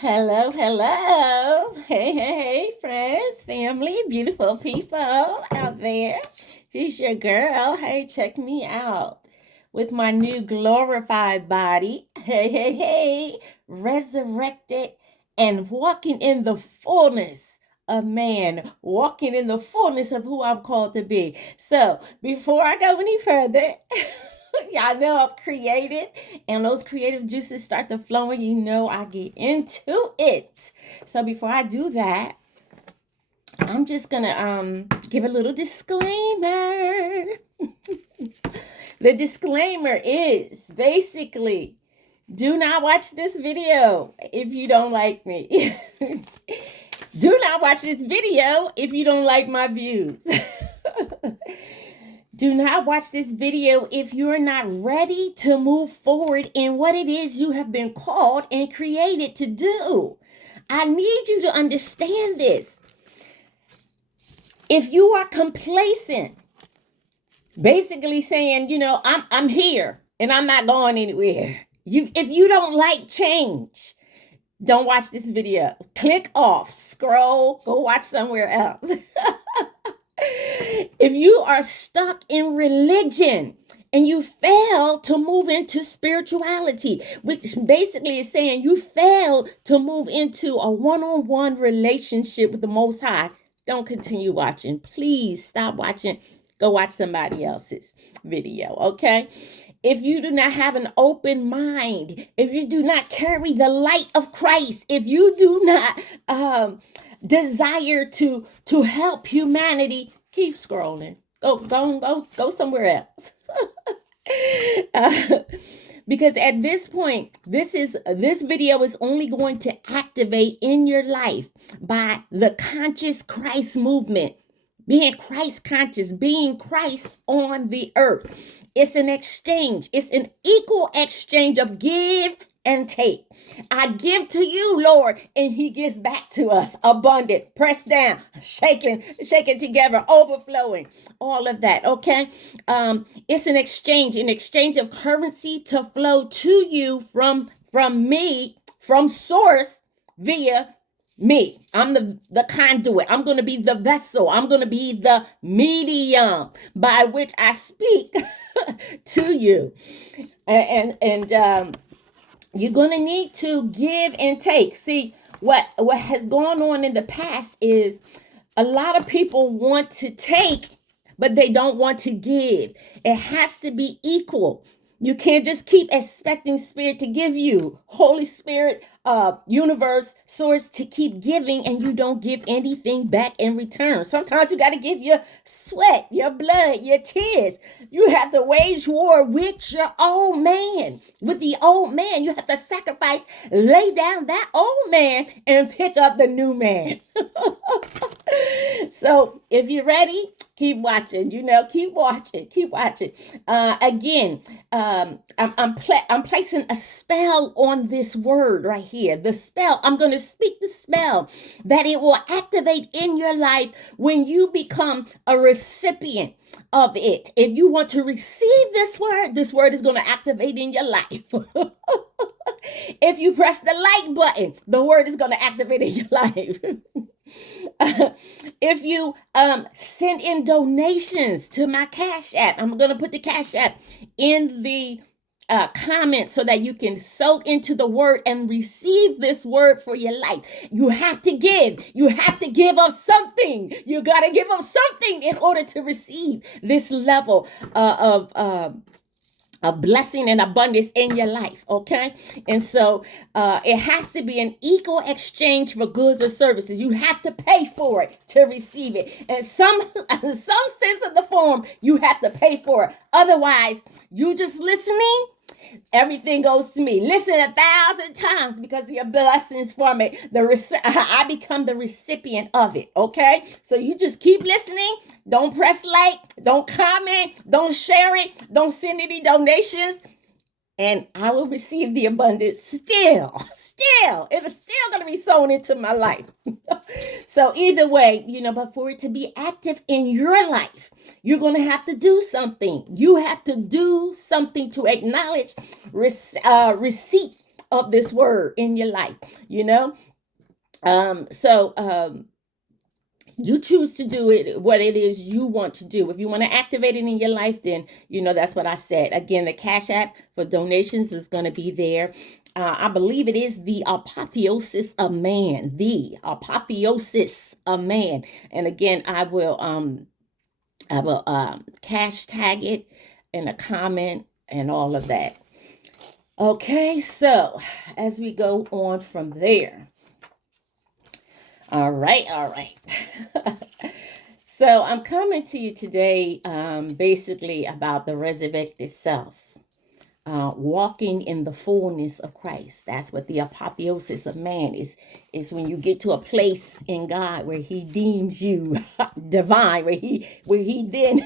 Hello, hello. Hey, friends, family, beautiful people out there. She's your girl. Hey, check me out with my new glorified body. Hey, resurrected and walking in the fullness of man, walking in the fullness of who I'm called to be. So, before I go any further, y'all know I'm creative, and those creative juices start to flow, and you know I get into it. So before I do that, I'm just gonna give a little disclaimer. The disclaimer is basically do not watch this video if you don't like me. Do not watch this video if you don't like my views. Do not watch this video if you're not ready to move forward in what it is you have been called and created to do. I need you to understand this. If you are complacent, basically saying, I'm here and I'm not going anywhere. If you don't like change, don't watch this video. Click off, scroll, go watch somewhere else. If you are stuck in religion and you fail to move into spirituality, which basically is saying you failed to move into a one-on-one relationship with the Most High, don't continue watching. Please stop watching. Go watch somebody else's video, okay? If you do not have an open mind, if you do not carry the light of Christ, if you do not desire to help humanity, keep scrolling. Go somewhere else. Because at this point, this video is only going to activate in your life by the conscious Christ movement, being Christ conscious, being Christ on the earth. It's an exchange. It's an equal exchange of give and take. I give to you, Lord, and he gives back to us abundant, pressed down, shaken together, overflowing, all of that. Okay. It's an exchange of currency to flow to you from me, from source via me. I'm the conduit. I'm going to be the vessel. I'm going to be the medium by which I speak to you. And you're going to need to give and take. See, what has gone on in the past is a lot of people want to take, but they don't want to give. It has to be equal. You can't just keep expecting Spirit to give you. Holy Spirit, universe, source to keep giving, and you don't give anything back in return. Sometimes you got to give your sweat, your blood, your tears. You have to wage war with your old man. With the old man, you have to sacrifice, lay down that old man and pick up the new man. So if you're ready, keep watching, keep watching. Again, I'm placing a spell on this word right here. The spell, I'm going to speak the spell that it will activate in your life when you become a recipient of it. If you want to receive this word is going to activate in your life. If you press the like button, the word is going to activate in your life. If you send in donations to my Cash App, I'm going to put the Cash App in the comment so that you can soak into the word and receive this word for your life. You have to give. You have to give up something. You got to give up something in order to receive this level of blessing and abundance in your life, okay? And so it has to be an equal exchange for goods or services. You have to pay for it to receive it. And some sense of the form, you have to pay for it. Otherwise, you just listening, everything goes to me. Listen 1,000 times because your blessings for me. I become the recipient of it, okay? So you just keep listening. Don't press like, don't comment, don't share it, don't send any donations, and I will receive the abundance still. It is still going to be sown into my life. So either way, but for it to be active in your life, you're going to have to do something. You have to do something to acknowledge receipt of this word in your life, you know? So you choose to do it, what it is you want to do. If you want to activate it in your life, then, that's what I said. Again, the Cash App for donations is going to be there. I believe it is the apotheosis of man, the apotheosis of man. And again, I will cash tag it in a comment and all of that. Okay, so as we go on from there. All right. So I'm coming to you today basically about the resurrected self, walking in the fullness of Christ. That's what the apotheosis of man is when you get to a place in God where he deems you divine, where he then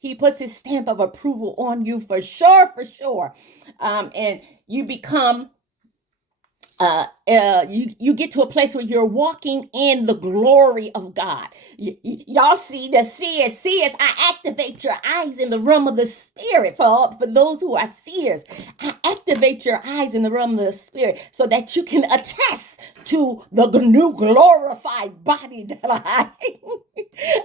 he puts his stamp of approval on you for sure. And you become you get to a place where you're walking in the glory of God. Y'all see the seers. I activate your eyes in the realm of the spirit for those who are seers. I activate your eyes in the realm of the spirit so that you can attest to the new glorified body that I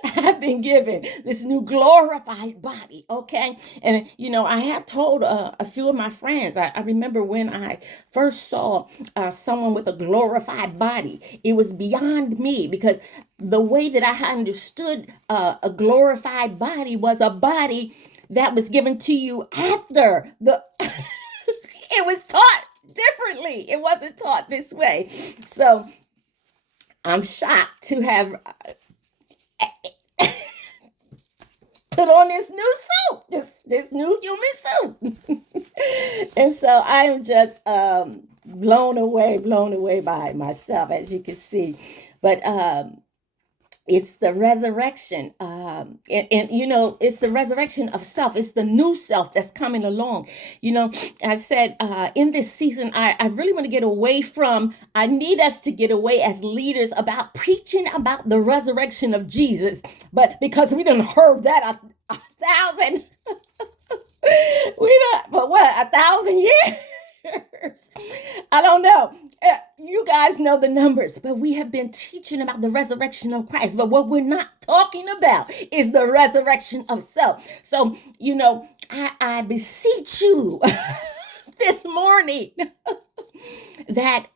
have been given, this new glorified body. Okay. And, I have told a few of my friends, I remember when I first saw someone with a glorified body, it was beyond me, because the way that I understood a glorified body was a body that was given to you after the it was taught differently. It wasn't taught this way. So I'm shocked to have put on this new suit, this new human suit. And so I am just blown away by it myself, as you can see. But it's the resurrection. And it's the resurrection of self. It's the new self that's coming along. I said in this season, I really want to get away from, I need us to get away as leaders about preaching about the resurrection of Jesus. But because we done heard that a thousand, but what, 1,000 years? I don't know. You guys know the numbers, but we have been teaching about the resurrection of Christ. But what we're not talking about is the resurrection of self. So, I beseech you this morning that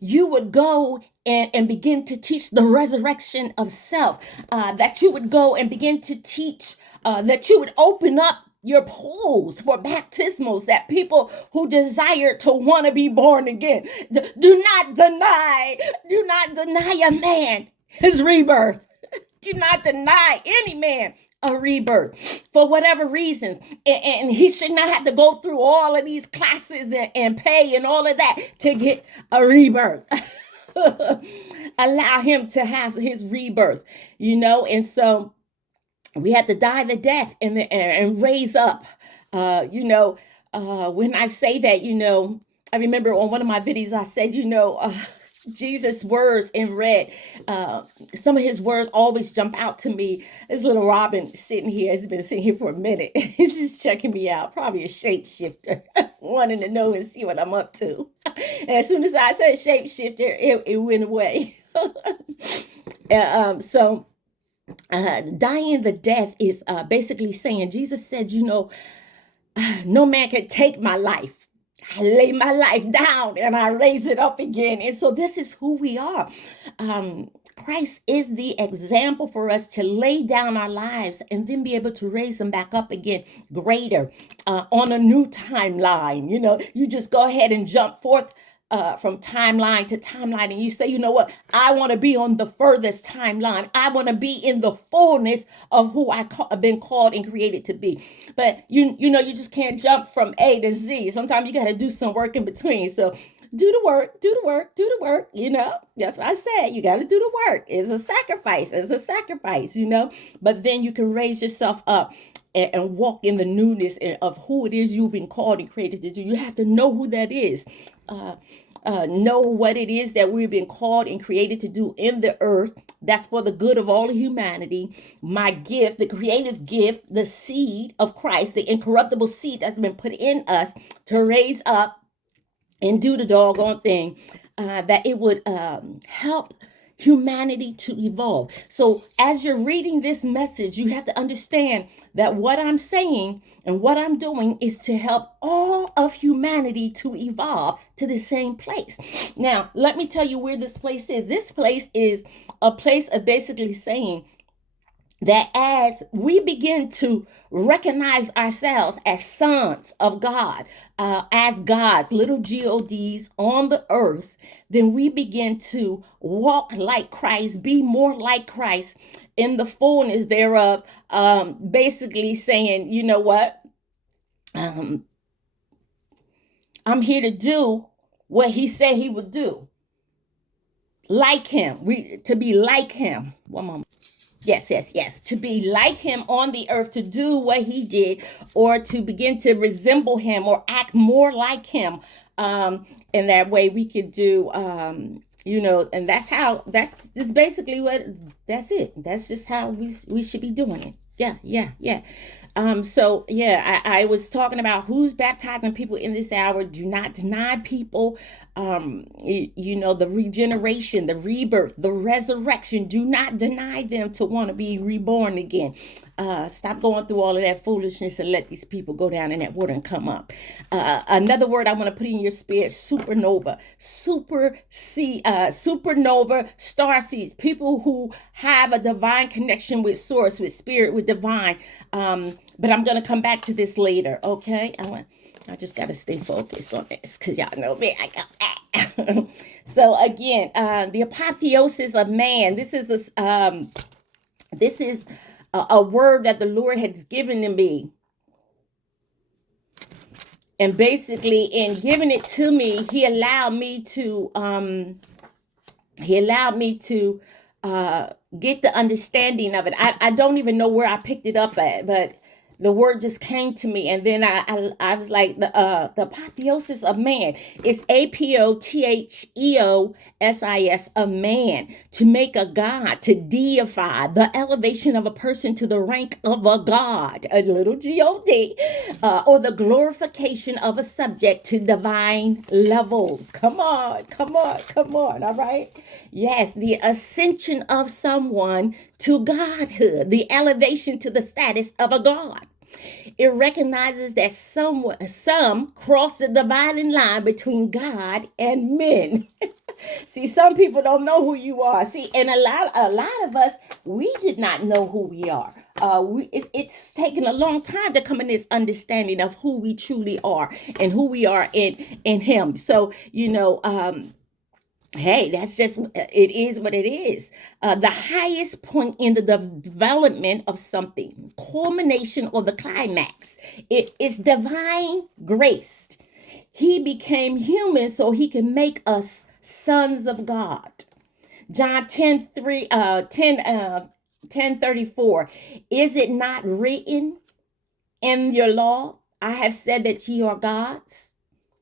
you would go and begin to teach the resurrection of self, that you would go and begin to teach, that you would open up your pools for baptismals, that people who desire to want to be born again, do not deny a man his rebirth. Do not deny any man a rebirth for whatever reasons. And he should not have to go through all of these classes and pay and all of that to get a rebirth. Allow him to have his rebirth, and so we have to die the death and raise up. When I say that, I remember on one of my videos, I said, Jesus' words in red. Some of his words always jump out to me. This little Robin sitting here, has been sitting here for a minute. He's just checking me out. Probably a shapeshifter, wanting to know and see what I'm up to. And as soon as I said shapeshifter, it went away. So dying the death is basically saying, Jesus said, no man can take my life. I lay my life down and I raise it up again. And so this is who we are. Christ is the example for us to lay down our lives and then be able to raise them back up again, greater, on a new timeline. You just go ahead and jump forth from timeline to timeline, and you say, you know what, I want to be on the furthest timeline. I want to be in the fullness of who I've been called and created to be. But you just can't jump from A to Z. Sometimes you got to do some work in between. So do the work. That's what I said. You got to do the work. It's a sacrifice. But then you can raise yourself up and walk in the newness of who it is you've been called and created to do. You have to know who that is. Know what it is that we've been called and created to do in the earth. That's for the good of all of humanity. My gift, the creative gift, the seed of Christ, the incorruptible seed that's been put in us to raise up and do the doggone thing, that it would help humanity to evolve. So as you're reading this message, you have to understand that what I'm saying and what I'm doing is to help all of humanity to evolve to the same place. Now, let me tell you where this place is. This place is a place of basically saying that as we begin to recognize ourselves as sons of God, as God's little gods on the earth, then we begin to walk like Christ, be more like Christ in the fullness thereof. Basically saying, you know what? I'm here to do what he said he would do. Like him. To be like him. One moment. Yes. To be like him on the earth, to do what he did, or to begin to resemble him or act more like him. And that way we could do, and that's basically that's it. That's just how we should be doing it. Yeah. I was talking about who's baptizing people in this hour. Do not deny people, the regeneration, the rebirth, the resurrection. Do not deny them to want to be reborn again. Stop going through all of that foolishness and let these people go down in that water and come up. Another word I want to put in your spirit: supernova, supernova, star seeds, people who have a divine connection with source, with spirit, with divine. But I'm going to come back to this later. Okay. I just got to stay focused on this because y'all know me. I got that. So again, the apotheosis of man. This is a word that the Lord has given to me. And basically in giving it to me, he allowed me to get the understanding of it. I don't even know where I picked it up at, but the word just came to me, and then I was like, the apotheosis of man. It's apotheosis of man, to make a god, to deify, the elevation of a person to the rank of a god, a little god, or the glorification of a subject to divine levels. Come on, all right? Yes, the ascension of someone to godhood, the elevation to the status of a god. It recognizes that some cross the dividing line between God and men. See, some people don't know who you are. See, and a lot of us, we did not know who we are. It's taken a long time to come in this understanding of who we truly are and who we are in Him. So, hey, that's just, it is what it is. The highest point in the development of something, culmination or the climax, it is divine grace. He became human so he can make us sons of God. John 10:34. Is it not written in your law, I have said that ye are gods?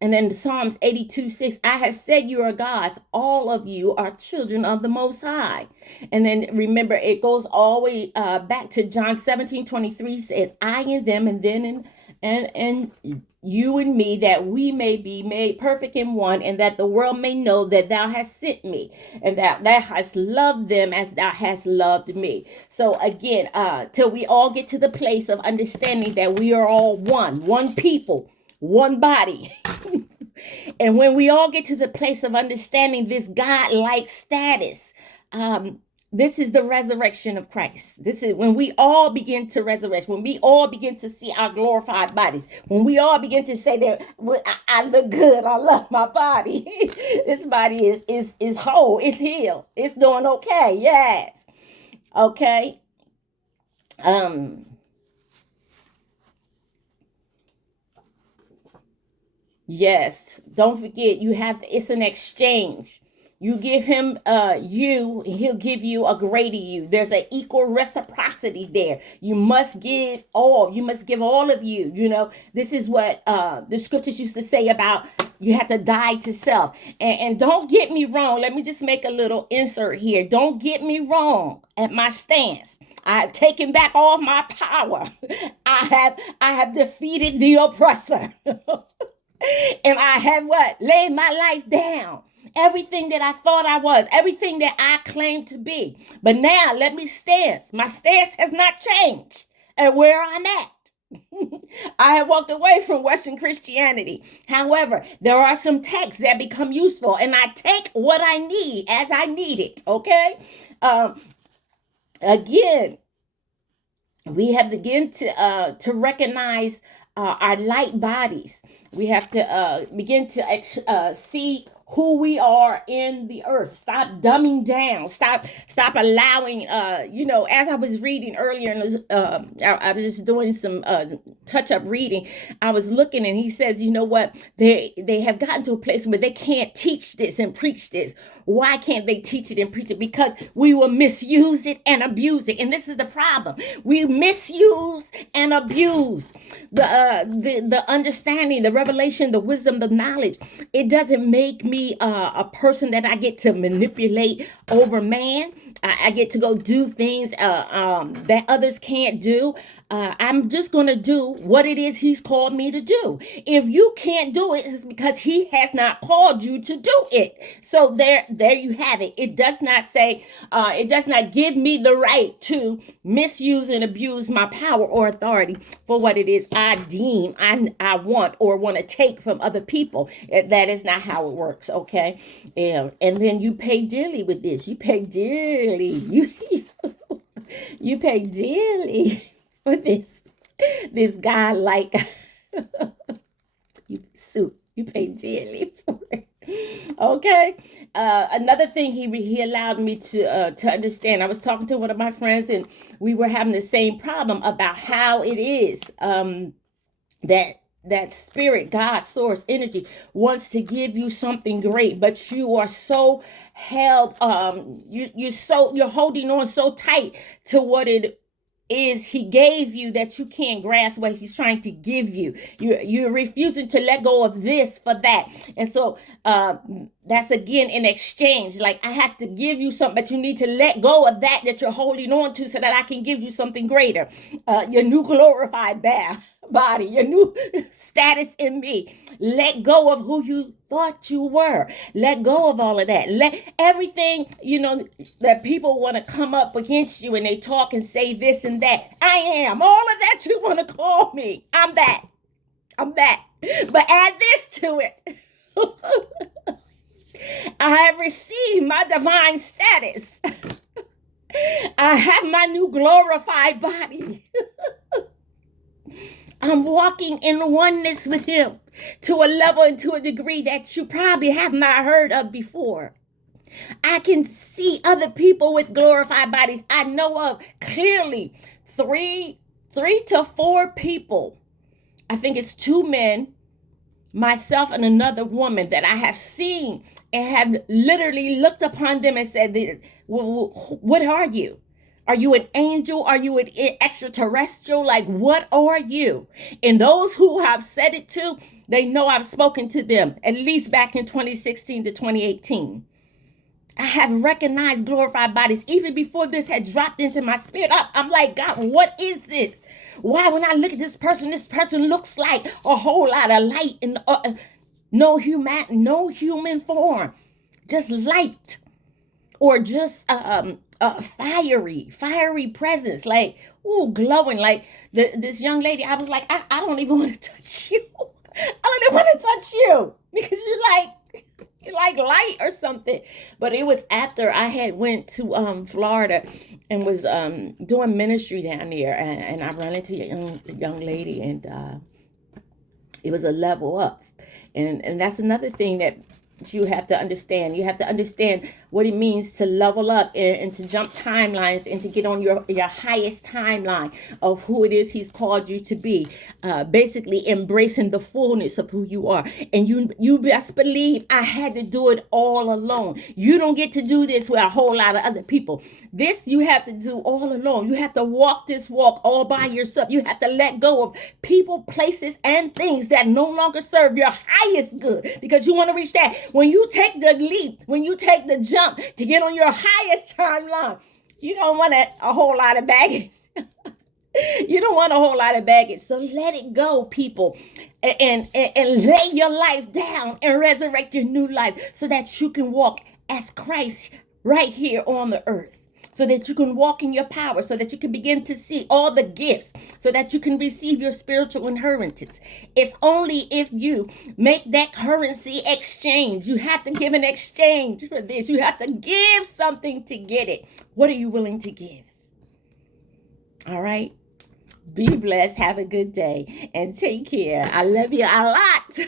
And then Psalms 82:6, I have said you are gods. All of you are children of the Most High. And then remember, it goes all the way back to John 17:23, says, I and them, and then and you and me, that we may be made perfect in one, and that the world may know that thou hast sent me, and that thou hast loved them as thou hast loved me. So again, till we all get to the place of understanding that we are all one people, one body. And when we all get to the place of understanding this God-like status, this is the resurrection of Christ. This is when we all begin to resurrect, when we all begin to see our glorified bodies, when we all begin to say that I look good, I love my body. This body is whole, it's healed, it's doing okay. Yes. Okay. Yes, don't forget, it's an exchange. You give him you, and he'll give you a greater you. There's an equal reciprocity there. You must give all of you. This is what the scriptures used to say about you have to die to self. And don't get me wrong. Let me just make a little insert here. Don't get me wrong at my stance. I have taken back all my power. I have defeated the oppressor. And I have what? Laid my life down. Everything that I thought I was, everything that I claimed to be. But now let me stand. My stance has not changed at where I'm at. I have walked away from Western Christianity. However, there are some texts that become useful, and I take what I need as I need it. Okay. Again, we have begin to recognize our light bodies. We have to begin to see who we are in the earth. Stop dumbing down. Stop allowing. As I was reading earlier, I was just doing some touch up reading. I was looking, and he says, you know what? They have gotten to a place where they can't teach this and preach this. Why can't they teach it and preach it? Because we will misuse it and abuse it. And this is the problem. We misuse and abuse the understanding, the revelation, the wisdom, the knowledge. It doesn't make me a person that I get to manipulate over man. I get to go do things that others can't do. I'm just going to do what it is he's called me to do. If you can't do it, it's because he has not called you to do it. So there you have it. It does not say, it does not give me the right to misuse and abuse my power or authority for what it is I deem I want or want to take from other people. That is not how it works, okay? And then you pay dearly with this. You pay dearly. You pay dearly for this guy like you pay dearly for it. Okay. Another thing he allowed me to understand. I was talking to one of my friends, and we were having the same problem about how it is that spirit, God, source, energy wants to give you something great, but you are so held, you're holding on so tight to what it is he gave you that you can't grasp what he's trying to give you. You're refusing to let go of this for that. And so that's again an exchange. Like, I have to give you something, but you need to let go of that you're holding on to so that I can give you something greater. Your new glorified body, your new status in me. Let go of who you thought you were. Let go of all of that. Let everything, that people want to come up against you and they talk and say this and that. I am all of that you want to call me. I'm that. But add this to it. I have received my divine status. I have my new glorified body. I'm walking in oneness with him to a level and to a degree that you probably have not heard of before. I can see other people with glorified bodies. I know of clearly three to four people. I think it's 2 men, myself and another woman that I have seen and have literally looked upon them and said, what are you? Are you an angel? Are you an extraterrestrial? Like, what are you? And those who have said it too, they know I've spoken to them at least back in 2016 to 2018. I have recognized glorified bodies even before this had dropped into my spirit. I'm like, God, what is this? Why, when I look at this person looks like a whole lot of light and no human form, just light, or just fiery presence, like, ooh, glowing. Like this young lady, I was like, I don't even want to touch you. I don't even want to touch you because you like light or something. But it was after I had went to Florida and was doing ministry down there, and I ran into a young lady, and it was a level up, and that's another thing that you have to understand. You have to understand what it means to level up and to jump timelines and to get on your highest timeline of who it is he's called you to be. Basically embracing the fullness of who you are. And you best believe I had to do it all alone. You don't get to do this with a whole lot of other people. This you have to do all alone. You have to walk this walk all by yourself. You have to let go of people, places, and things that no longer serve your highest good, because you want to reach that. When you take the leap, when you take the jump to get on your highest timeline, you don't want a whole lot of baggage. You don't want a whole lot of baggage. So let it go, people. And lay your life down and resurrect your new life so that you can walk as Christ right here on the earth. So that you can walk in your power, so that you can begin to see all the gifts, so that you can receive your spiritual inheritance. It's only if you make that currency exchange. You have to give an exchange for this. You have to give something to get it. What are you willing to give? All right. Be blessed. Have a good day and take care. I love you a lot.